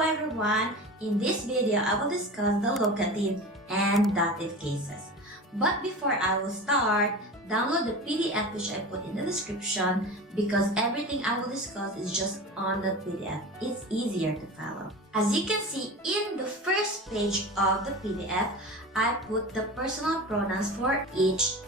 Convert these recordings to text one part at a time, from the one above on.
Hello everyone! In this video, I will discuss the locative and dative cases. But before I will start, download the PDF which I put in the description because everything I will discuss is just on the PDF. It's easier to follow. As you can see in the first page of the PDF, I put the personal pronouns for each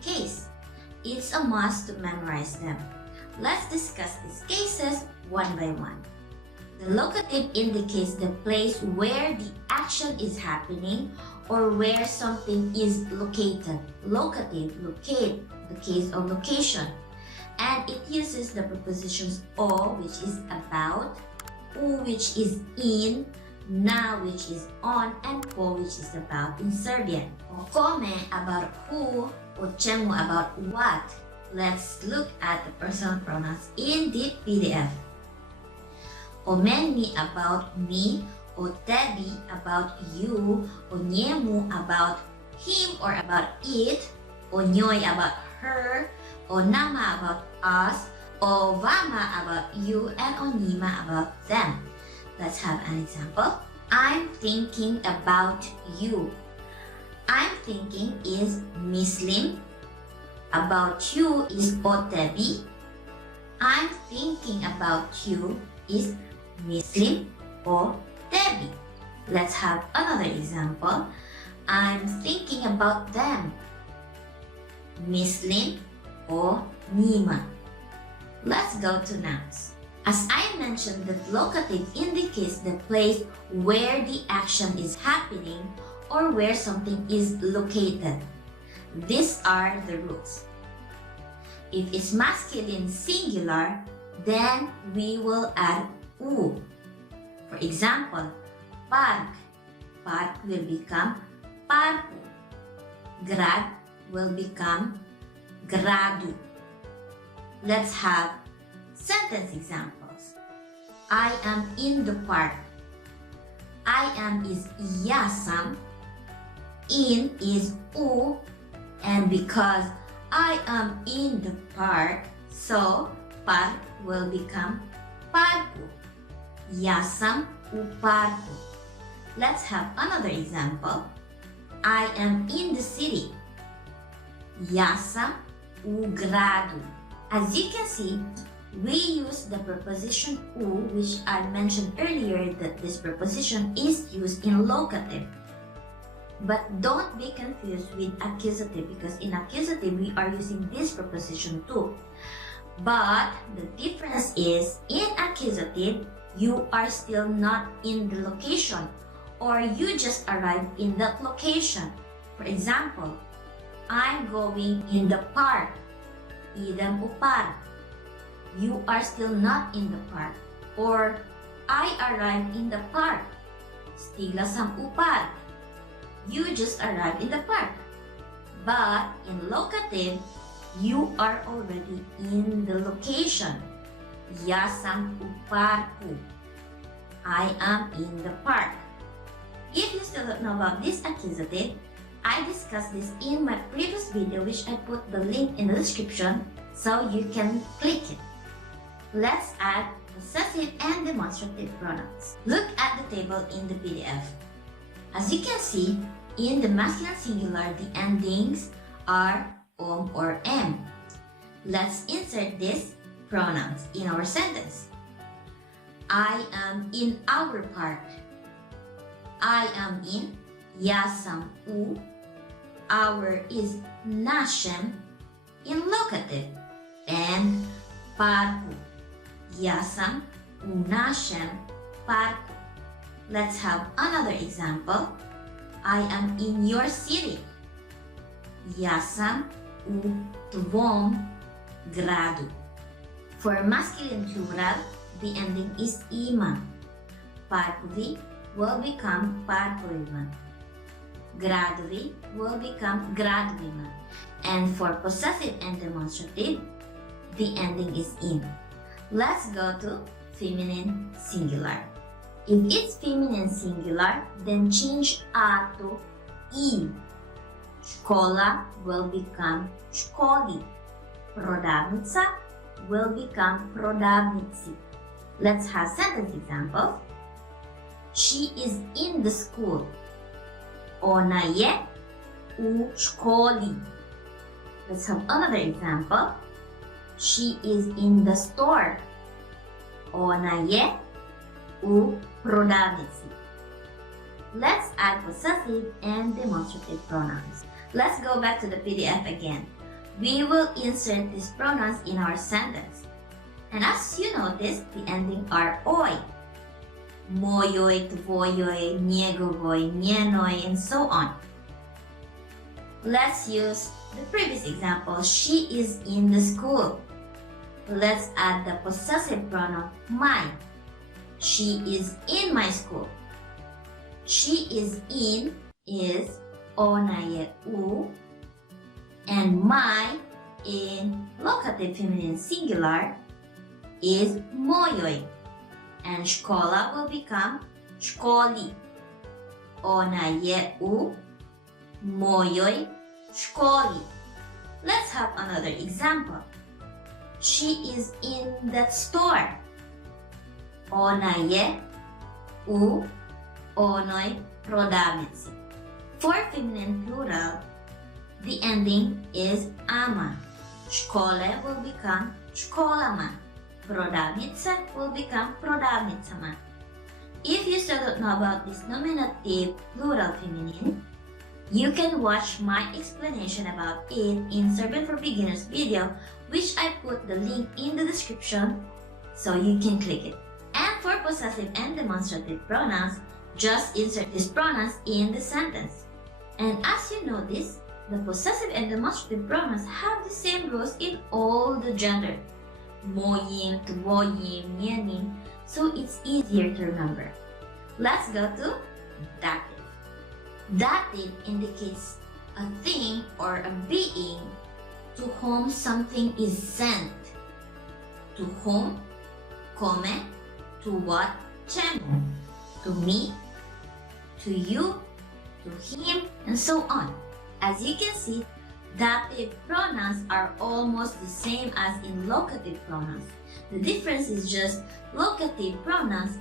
case. It's a must to memorize them. Let's discuss these cases one by one. The locative indicates the place where the action is happening or where something is located. Locative, locate, the case of location. And it uses the prepositions o, which is about, u, which is in, na, which is on, and po, which is about in Serbian. O kome, about who, o čemu, about what. Let's look at the personal pronouns in the PDF. O meni, about me, o tebi, about you, o njemu, about him or about it, o njoj, about her, o nama, about us, o vama, about you, and o njima, about them. Let's have an example. I'm thinking about you. I'm thinking is mislim. About you is o tebi. I'm thinking about you is mislim o tebi. Let's have another example. I'm thinking about them. Mislim o njima. Let's go to nouns. As I mentioned, the locative indicates the place where the action is happening or where something is located. These are the rules. If it's masculine singular, then we will add u. For example, park. Park will become parku. Grad will become gradu. Let's have sentence examples. I am in the park. I am is ja sam. In is u. And because I am in the park, so park will become parku. Ja sam u parku. Let's have another example. I am in the city. Ja sam u gradu. As you can see, we use the preposition u, which I mentioned earlier that this preposition is used in locative. But don't be confused with accusative because in accusative we are using this preposition too. But the difference is in accusative you are still not in the location or you just arrived in that location. For example, I'm going in the park. Idem u park. You are still not in the park. Or I arrived in the park. Stigla sam u park. You just arrived in the park. But in locative, you are already in the location. Ja sam u parku. I am in the park. If you still don't know about this accusative, I discussed this in my previous video which I put the link in the description so you can click it. Let's add possessive and demonstrative pronouns. Look at the table in the PDF. As you can see, in the masculine singular, the endings are or m. Let's insert these pronouns in our sentence. I am in our park. I am in, ja sam u. Our is našem in locative. And parku. Ja sam u našem parku. Let's have another example. I am in your city. Ja sam u tvom gradu. For masculine plural, the ending is ima. Parkovi will become parkovima. Gradovi will become gradovima. And for possessive and demonstrative, the ending is in. Let's go to feminine singular. If it's feminine singular, then change a to i. Škola will become školi. Prodavnica will become prodavnici. Let's have sentence examples. She is in the school. Ona je u školi. Let's have another example. She is in the store. Ona je u prodavnici. Let's add possessive and demonstrative pronouns. Let's go back to the PDF again. We will insert these pronouns in our sentence. And as you notice, the ending are oj. Mojoj, tvojoj, njegovoj, njenoj, and so on. Let's use the previous example. She is in the school. Let's add the possessive pronoun my. She is in my school. She is in is ona je u, and my in locative feminine singular is mojoj, and škola will become školi. Ona je u mojoj školi. Let's have another example. She is in that store. Ona je u onoj prodavnici. For feminine plural, the ending is ama. Škole will become školama. Prodavnice will become prodavnicama. If you still don't know about this nominative plural feminine, you can watch my explanation about it in Serbian for Beginners video, which I put the link in the description so you can click it. And for possessive and demonstrative pronouns, just insert these pronouns in the sentence. And as you notice, the possessive and demonstrative pronouns have the same rules in all the gender. Mojim, tvojim, njenim, so it's easier to remember. Let's go to dative. Dative indicates a thing or a being to whom something is sent. To whom, kome, to what, čemu. To me, to you, to him, and so on. As you can see, dative pronouns are almost the same as in locative pronouns. The difference is just locative pronouns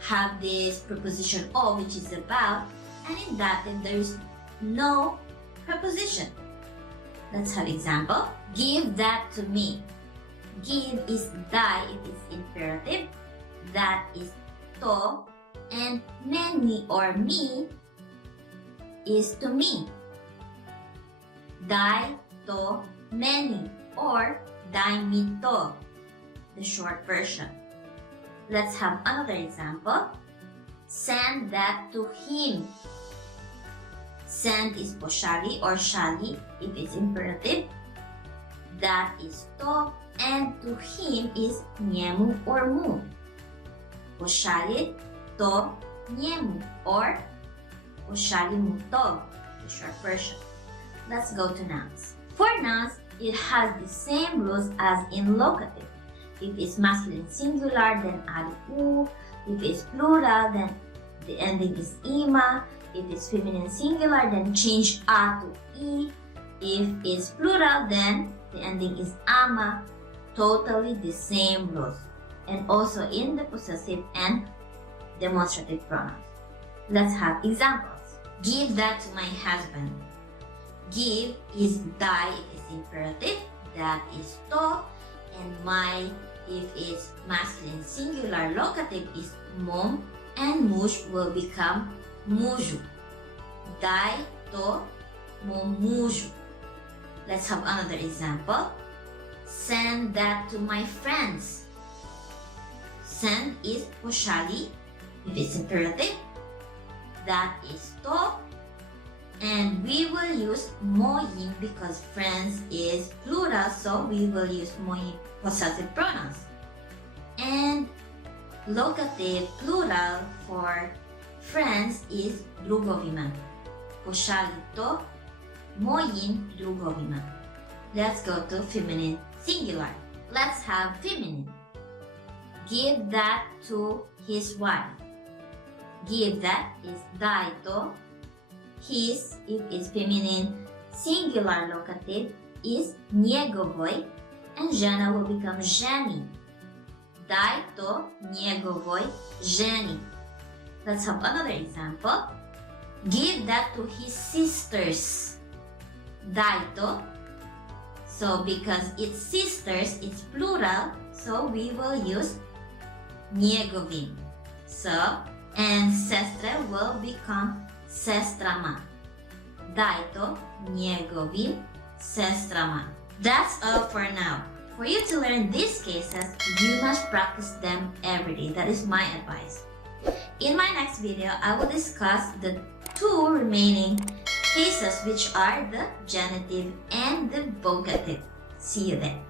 have this preposition o, which is about, and in dative there is no preposition. Let's have example. Give that to me. Give is dai if it's imperative. That is to, and meni or me is to me. Dai to meni or dai mi to, the short version. Let's have another example. Send that to him. Send is pošalji or šalji if it's imperative. That is to, and to him is njemu or mu. Pošalji to njemu or pošalji mu to, the short version. Let's go to nouns. For nouns, it has the same rules as in locative. If it's masculine singular, then add u. If it's plural, then the ending is ima. If it's feminine singular, then change a to i. If it's plural, then the ending is ama. Totally the same rules. And also in the possessive and demonstrative pronouns. Let's have examples. Give that to my husband. Give is dai if it's imperative. That is to. And my if it's masculine singular locative is mom, and muž will become mužu. Daj to mom mužu. Let's have another example. Send that to my friends. Send is pošalji if it's imperative. That is to. And we will use mojim because friends is plural, so we will use mojim possessive pronouns. And locative plural for friends is drugovima. Pošalji to mojim drugovima. Let's go to feminine singular. Let's have feminine. Give that to his wife. Give that is daj to. His, if it's feminine singular locative, is njegovoj, and žena will become ženi. Daj to njegovoj ženi. Let's have another example. Give that to his sisters. Daito. So because it's sisters, it's plural, so we will use niegovim. So, and sestre will become sestrama. Daito, niegovim, sestrama. That's all for now. For you to learn these cases, you must practice them every day. That is my advice. In my next video, I will discuss the two remaining cases, which are the genitive and the vocative. See you then.